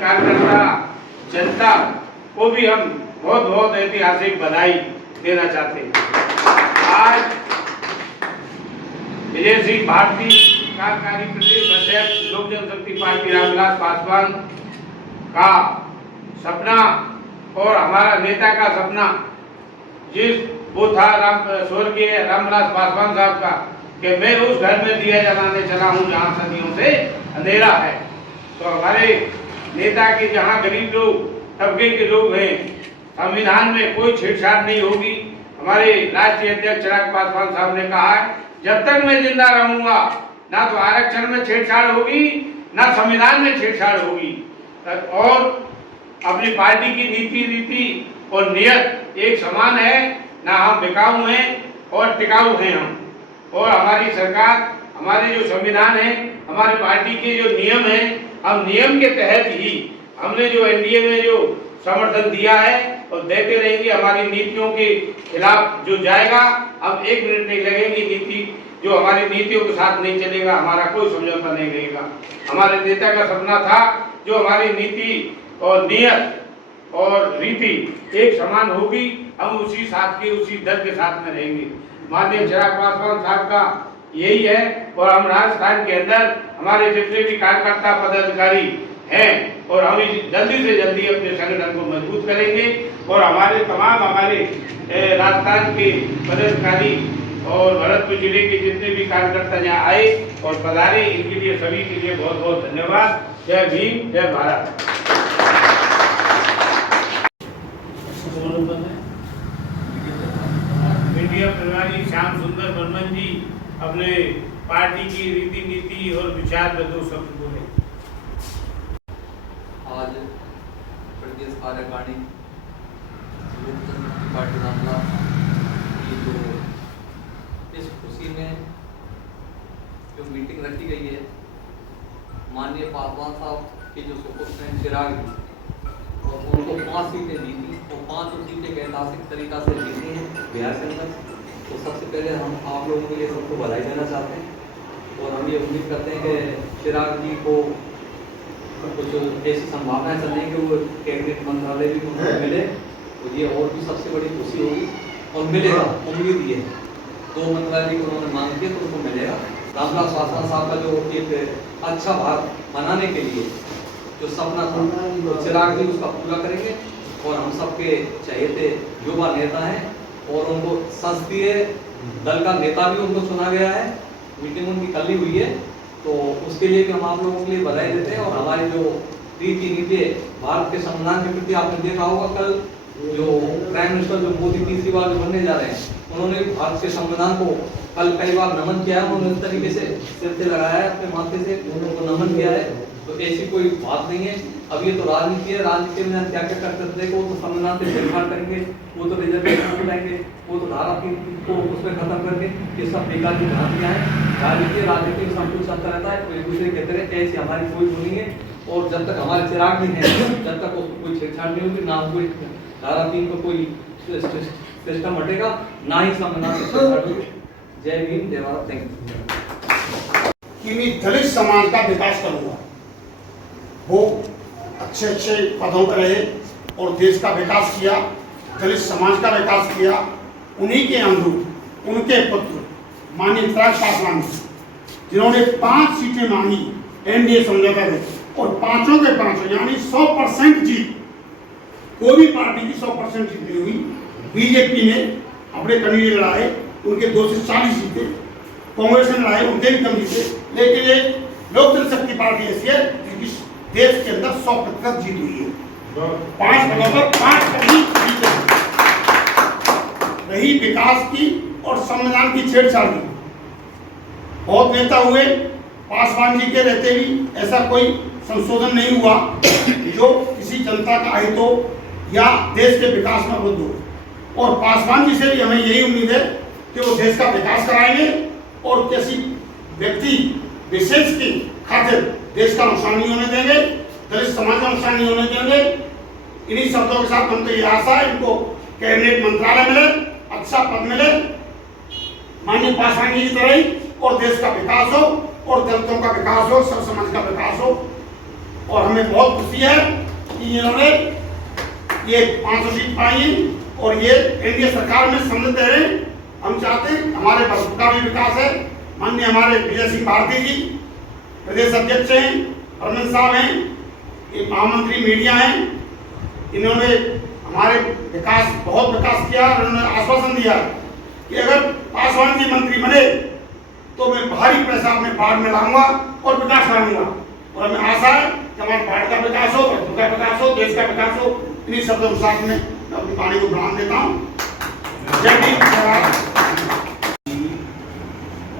कार्यकर्ता जनता को भी हम बहुत बहुत ऐतिहासिक बधाई देना चाहते हैं। आज विजय सिंह भारती कार्यकारी प्रदेश अध्यक्ष लोक जनशक्ति पार्टी रामविलास पासवान का सपना और हमारा नेता का सपना वो था स्वर्गीय रामविलास पासवान साहब का कि मैं उस घर में दिया जलाने चला हूँ जहाँ सदियों से अंधेरा है। तो हमारे नेता के जहाँ गरीब लोग तबके के लोग हैं, संविधान में कोई छेड़छाड़ नहीं होगी। हमारे राष्ट्रीय अध्यक्ष चिराग पासवान साहब ने कहा है जब तक मैं जिंदा रहूंगा ना तो आरक्षण में छेड़छाड़ होगी ना संविधान में छेड़छाड़ होगी। और अपनी पार्टी की नीति रीति और नियत एक समान है, ना हम बिकाऊ हैं और टिकाऊ हैं हम। और हमारी सरकार, हमारे जो संविधान है, हमारी पार्टी के जो नियम हैं, हम नियम के तहत ही हमने जो एनडीए में जो समर्थन दिया है और देते रहेंगे। हमारी नीतियों के खिलाफ जो जाएगा हम एक मिनट नहीं लगेंगे, नीति जो हमारी नीतियों के साथ नहीं चलेगा हमारा कोई समझौता नहीं रहेगा। हमारे नेता का सपना था जो हमारी नीति और नियत और रीति एक समान होगी, हम उसी साथ के उसी दर के साथ में रहेंगे। माननीय चिराग पासवान साहब का यही है। और हम राजस्थान के अंदर हमारे जितने भी कार्यकर्ता पदाधिकारी हैं और हम जल्दी से जल्दी अपने संगठन को मजबूत करेंगे और हमारे तमाम राजस्थान के पदाधिकारी और भरतपुर जिले के जितने भी कार्यकर्ता यहाँ आए और पधारे, इनके लिए सभी के लिए बहुत बहुत धन्यवाद। जय भीम, जय भारत। मीडिया प्रभारी श्याम सुंदर बर्मन जी अपने पार्टी की रीति नीति और विचार में दो शब्द बोले। आज प्रदेश कार्यकारिणी पार्टी रामविलास की जो इस खुशी में जो मीटिंग रखी गई है, माननीय पासवान साहब के जो सुपुत्र हैं चिराग जी, और उनको 5 सीटें जीती और 5 सीटें ऐतिहासिक तरीका से जीती हैं बिहार के अंदर। तो सबसे पहले हम आप लोगों के लिए सबको बधाई देना चाहते हैं और हम ये उम्मीद करते हैं कि चिराग जी को कुछ ऐसी संभावनाएं चल रही कि वो कैबिनेट मंत्रालय भी उनको मिले, तो ये और भी सबसे बड़ी खुशी होगी और मिलेगा, उम्मीद ये 2 मंत्रालय की उन्होंने मांग की तो उनको मिलेगा। रामविलास पासवान साहब का जो एक अच्छा भारत बनाने के लिए जो सपना था तो चिराग जी उसका पूरा करेंगे और हम सबके चहेते युवा नेता हैं और उनको संसदीय दल का नेता भी उनको चुना गया है। मीटिंग उनकी कल ही हुई है, तो उसके लिए भी हम आप लोगों के लिए बधाई देते हैं। और हमारी जो रीति नीति भारत के संविधान के प्रति आपने देखा होगा, कल जो प्राइम मिनिस्टर जो मोदी तीसरी बार जो बनने जा रहे हैं, उन्होंने भारत के संविधान को कल कई बार नमन किया है। उन्होंने इस तरीके से सिर से लगाया है, अपने माथे से उनको नमन किया है। तो ऐसी कोई बात नहीं है। अब ये तो राजनीति है, राजनीति में क्या क्या कर सकते हैं, वो तो संविधान से छेड़छाड़ करेंगे, वो तो रिजर्वेशन लाएंगे, वो तो धारा 3 को उसमें खत्म करके ये सब बेकार की भ्रांतियां हैं। राजनीति में सब कुछ चलता रहता है, तो एक दूसरे कहते रहते ऐसी हमारी कोई नहीं है। और जब तक हमारे चिराग नहीं है, जब तक कोई छेड़छाड़ नहीं होगी, ना कोई धारा 3 को कोई सिस्टम हटेगा, ना ही संविधान से छेड़छाड़ होगी। जय भीम, जय भारत। Thank you. दलित समाज का विकास करूंगा, वो अच्छे पदों पर रहे और देश का विकास किया, दलित समाज का विकास किया। उन्हीं के अनुरूप उनके पुत्र माननीय चिराग पासवान जिन्होंने 5 सीटें मांगी एनडीए समझौते में और 5 के 5 यानी 100% जीत, कोई भी पार्टी की 100% जीत नहीं हुई। बीजेपी ने अपने कैंडिडेट लड़ाए, उनके 2 से 40 सीटें, कांग्रेस ने लड़ाए, उनके भी कम जीते। लेकिन ये लोक जनशक्ति पार्टी ऐसी है जिसकी देश के अंदर 100% जीत हुई है। 5 पदों पर 5 जीत रही। विकास की और संविधान की छेड़छाड़ की। बहुत नेता हुए, पासवान जी के रहते भी ऐसा कोई संशोधन नहीं हुआ जो किसी जनता का हित हो या देश के विकास में वृद्धि हो। और पासवान जी से भी हमें यही उम्मीद है कि वो देश का विकास कराएंगे और किसी व्यक्ति विशेष की खातिर देश का नुकसान नहीं होने देंगे, दलित समाज का नुकसान नहीं होने देंगे। इन्हीं शब्दों के साथ हमको ये आशा है इनको कैबिनेट मंत्रालय मिले, अच्छा पद मिले, माननीय पासवान जी की तरह ही, और देश का विकास हो और दलितों का विकास हो, सब समाज का विकास हो। और हमें बहुत खुशी है कि इन्होंने ये 500 सीट पाई और ये एनडीए सरकार में सम्मिलित रहे। हम चाहते हैं हमारे बसपा का भी विकास है। माननीय हमारे विजय सिंह भारती जी प्रदेश अध्यक्ष हैं, अरविंद साहब हैं, ये महामंत्री मीडिया हैं, इन्होंने हमारे बहुत विकास किया। उन्होंने आश्वासन दिया कि अगर पासवान जी मंत्री बने तो मैं भारी पैसा अपने पार्ट में लाऊंगा और विकास लाऊंगा। और हमें आशा है कि हमारे पार्ट का विकास हो, बच्चों का विकास हो, देश का विकास हो। इन्हीं शब्दों के साथ में मैं अपनी वाणी को बढ़ा देता हूँ। जय भीम, जय भारत।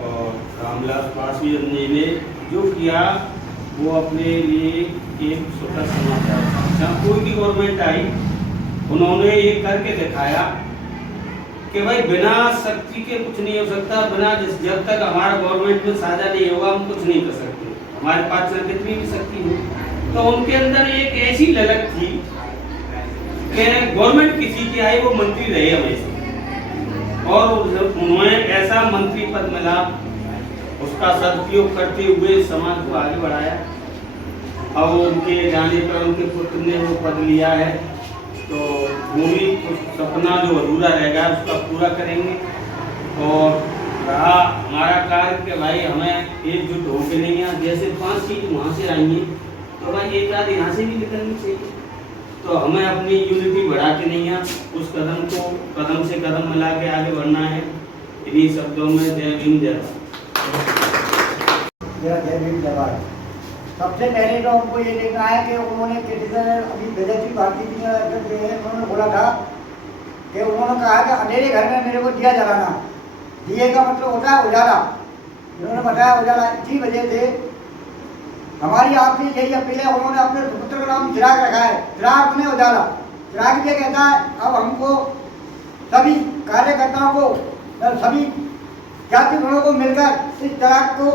और रामविलास पासवान जी ने जो किया वो अपने लिए एक छोटा समाचार था। जब कोई भी गवर्नमेंट आई उन्होंने ये करके दिखाया कि भाई बिना शक्ति के कुछ नहीं हो सकता। बिना जब तक हमारा गवर्नमेंट में साझा नहीं होगा हम कुछ नहीं कर सकते। हमारे पास चाहे कितनी भी शक्ति हो। तो उनके अंदर एक ऐसी ललक थी कि गवर्नमेंट किसी की आई वो मंत्री रहे हमेशा, और उन्होंने ऐसा मंत्री पद मिला उसका सदुपयोग करते हुए समाज को आगे बढ़ाया। अब उनके जाने पर उनके पुत्र ने वो पद लिया है, तो वो भी कुछ सपना जो अधूरा रहेगा उसका पूरा करेंगे। और रहा हमारा कार्य कि भाई हमें एकजुट होकर नहीं है। जैसे 5 सीट वहाँ से आएंगी तो भाई एक आध यहाँ से भी निकलनी चाहिए। तो हमें अपनी यूनिटी बढ़ा के नहीं है, उस कदम को कदम से कदम मिला के आगे बढ़ना है। इन्हीं शब्दों में जय भीम, जय भारत। जय भीम, जय भारत। सबसे पहले तो हमको ये देखना है कि उन्होंने क्रिटिकल अभी विजय सिंह भारती जी ने उन्होंने बोला था कि उन्होंने कहा कि अंधेरे घर में मेरे को दिया जलाना। दिए का मतलब होता है उजाला। उन्होंने बताया उजाला। इसी वजह से हमारी आपसे यही अपील है। उन्होंने अपने पुत्र का नाम चिराग रखा है, चिराग में उजाला। चिराग ये कहता है अब हमको सभी कार्यकर्ताओं को, सभी जाति गुणों को मिलकर इस चिराग को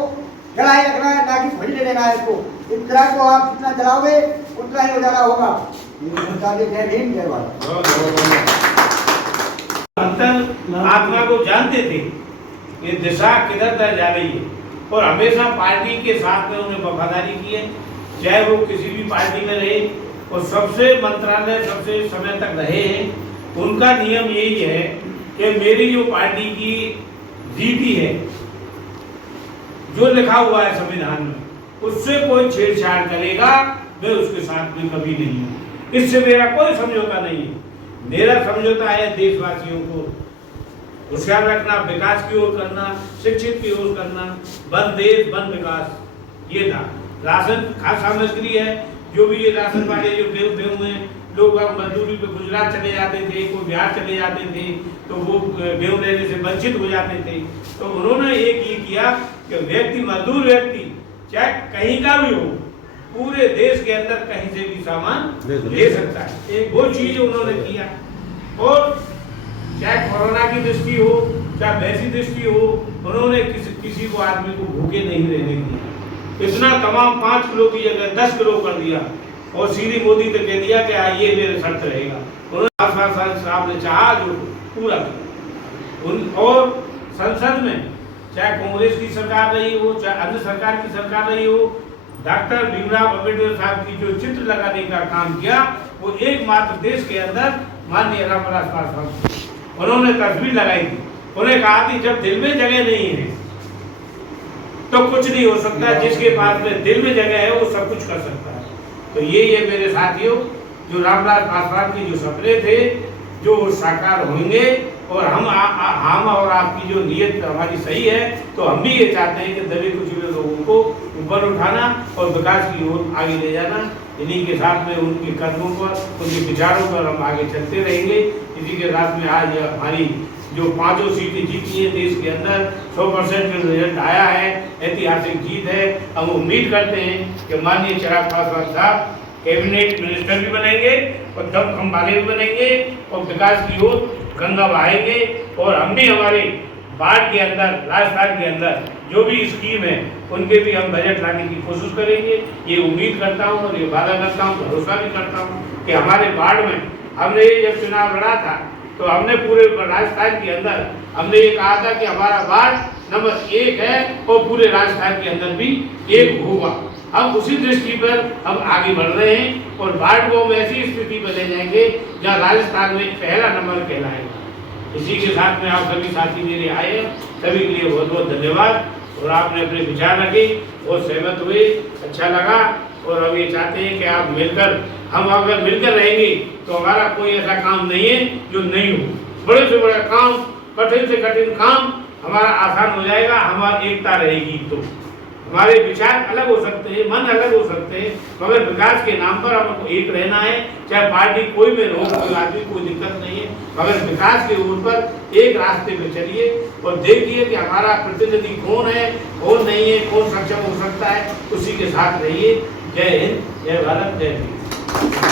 जलाए रखना है, ना कि भजने देना है इसको। इस चिराग को आप जितना जलाओगे उतना ही उजाला होगा। जय भीम, जय भारत। अंतर आत्मा को जानते थे ये दिशा किधर तक जा रही है, और हमेशा पार्टी के साथ में उन्हें वफादारी की है, चाहे वो किसी भी पार्टी में रहे, और सबसे मंत्रालय सबसे समय तक रहे हैं। उनका नियम यही है कि मेरी जो पार्टी की नीति है, जो लिखा हुआ है संविधान में, उससे कोई छेड़छाड़ करेगा मैं उसके साथ में कभी नहीं हूँ। इससे मेरा कोई समझौता नहीं है। मेरा समझौता है देशवासियों को होशियार रखना, विकास की ओर करना, शिक्षित की ओर करना, वन देश वन विकास। ये था राशन खाद्य सामग्री है, जो भी ये राशन वाले जो गेहूं में लोग मजदूरी पे गुजरात चले जाते थे, कोई बिहार चले जाते थे, तो वो गेहूं लेने से वंचित हो जाते थे। तो उन्होंने एक ये किया कि व्यक्ति, मजदूर व्यक्ति चाहे कहीं का भी हो, पूरे देश के अंदर कहीं से भी सामान ले सकता है। एक वो चीज उन्होंने किया। और चाहे कोरोना की दृष्टि हो, चाहे वैसी दृष्टि हो, उन्होंने किसी को आदमी को भूखे नहीं रहने दिया। इतना तमाम 5 किलो की जगह 10 किलो कर दिया, और सीधी मोदी ने कह दिया कि ये मेरे शर्त रहेगा। उन्होंने साहब ने चाहा जो पूरा किया। और संसद में चाहे कांग्रेस की सरकार रही हो, चाहे अन्य सरकार की सरकार रही हो, डॉक्टर भीमराव अम्बेडकर साहब की जो चित्र लगाने का काम किया, वो एकमात्र देश के अंदर माननीय रामविलास पासवान उन्होंने तस्वीर लगाई थी। उन्हें कहा थी जब दिल में जगह नहीं है तो कुछ नहीं हो सकता, जिसके पास में दिल में जगह है वो सब कुछ कर सकता है। तो ये मेरे साथियों, जो रामविलास पासवान के जो सपने थे जो साकार होंगे, और हम और आपकी जो नीयत हमारी सही है, तो हम भी ये चाहते हैं कि दबे कुचले लोगों को ऊपर उठाना और विकास की ओर आगे ले जाना। इन्हीं के साथ में उनके कदमों पर, उनके विचारों पर हम आगे चलते रहेंगे। इसी के साथ में आज हमारी जो 5 सीटें जीती है देश के अंदर, 100% रिजल्ट आया है, ऐतिहासिक जीत है। हम उम्मीद करते हैं कि माननीय चिराग पासवान साहब कैबिनेट मिनिस्टर भी बनेंगे और दम खंभाले भी बनेंगे, और विकास की ओर गंगा बहाएंगे। और हम भी हमारे वार्ड के अंदर, राजस्थान के अंदर जो भी स्कीम है उनके भी हम बजट लाने की कोशिश करेंगे। ये उम्मीद करता हूँ और ये वादा करता हूँ, भरोसा भी करता हूँ कि हमारे वार्ड में हमने जब चुनाव लड़ा था तो हमने पूरे राजस्थान के अंदर हमने ये कहा था कि हमारा वार्ड नंबर 1 है और पूरे राजस्थान के अंदर भी 1 होगा। हम उसी दृष्टि पर हम आगे बढ़ रहे हैं और वार्ड को हम ऐसी स्थिति में ले जाएंगे जहाँ राजस्थान में पहला नंबर कहलाएगा। इसी के साथ में आप सभी साथी मेरे आए, सभी के लिए बहुत बहुत धन्यवाद। और आपने अपने विचार रखे और सहमत हुए, अच्छा लगा। और हम ये चाहते हैं कि आप मिलकर, हम अगर मिलकर रहेंगे तो हमारा कोई ऐसा काम नहीं है जो नहीं हो। बड़े से बड़ा काम, कठिन से कठिन काम हमारा आसान हो जाएगा, हमारी एकता रहेगी। तो हमारे विचार अलग हो सकते हैं, मन अलग हो सकते हैं, मगर विकास के नाम पर हमको एक रहना है। चाहे पार्टी कोई में हो, कोई आदमी, कोई दिक्कत नहीं है, मगर विकास के ऊपर एक रास्ते पे चलिए और देखिए कि हमारा प्रतिनिधि कौन है, कौन नहीं है, कौन सक्षम हो सकता है, उसी के साथ रहिए। जय हिंद, जय भारत, जय हिंद।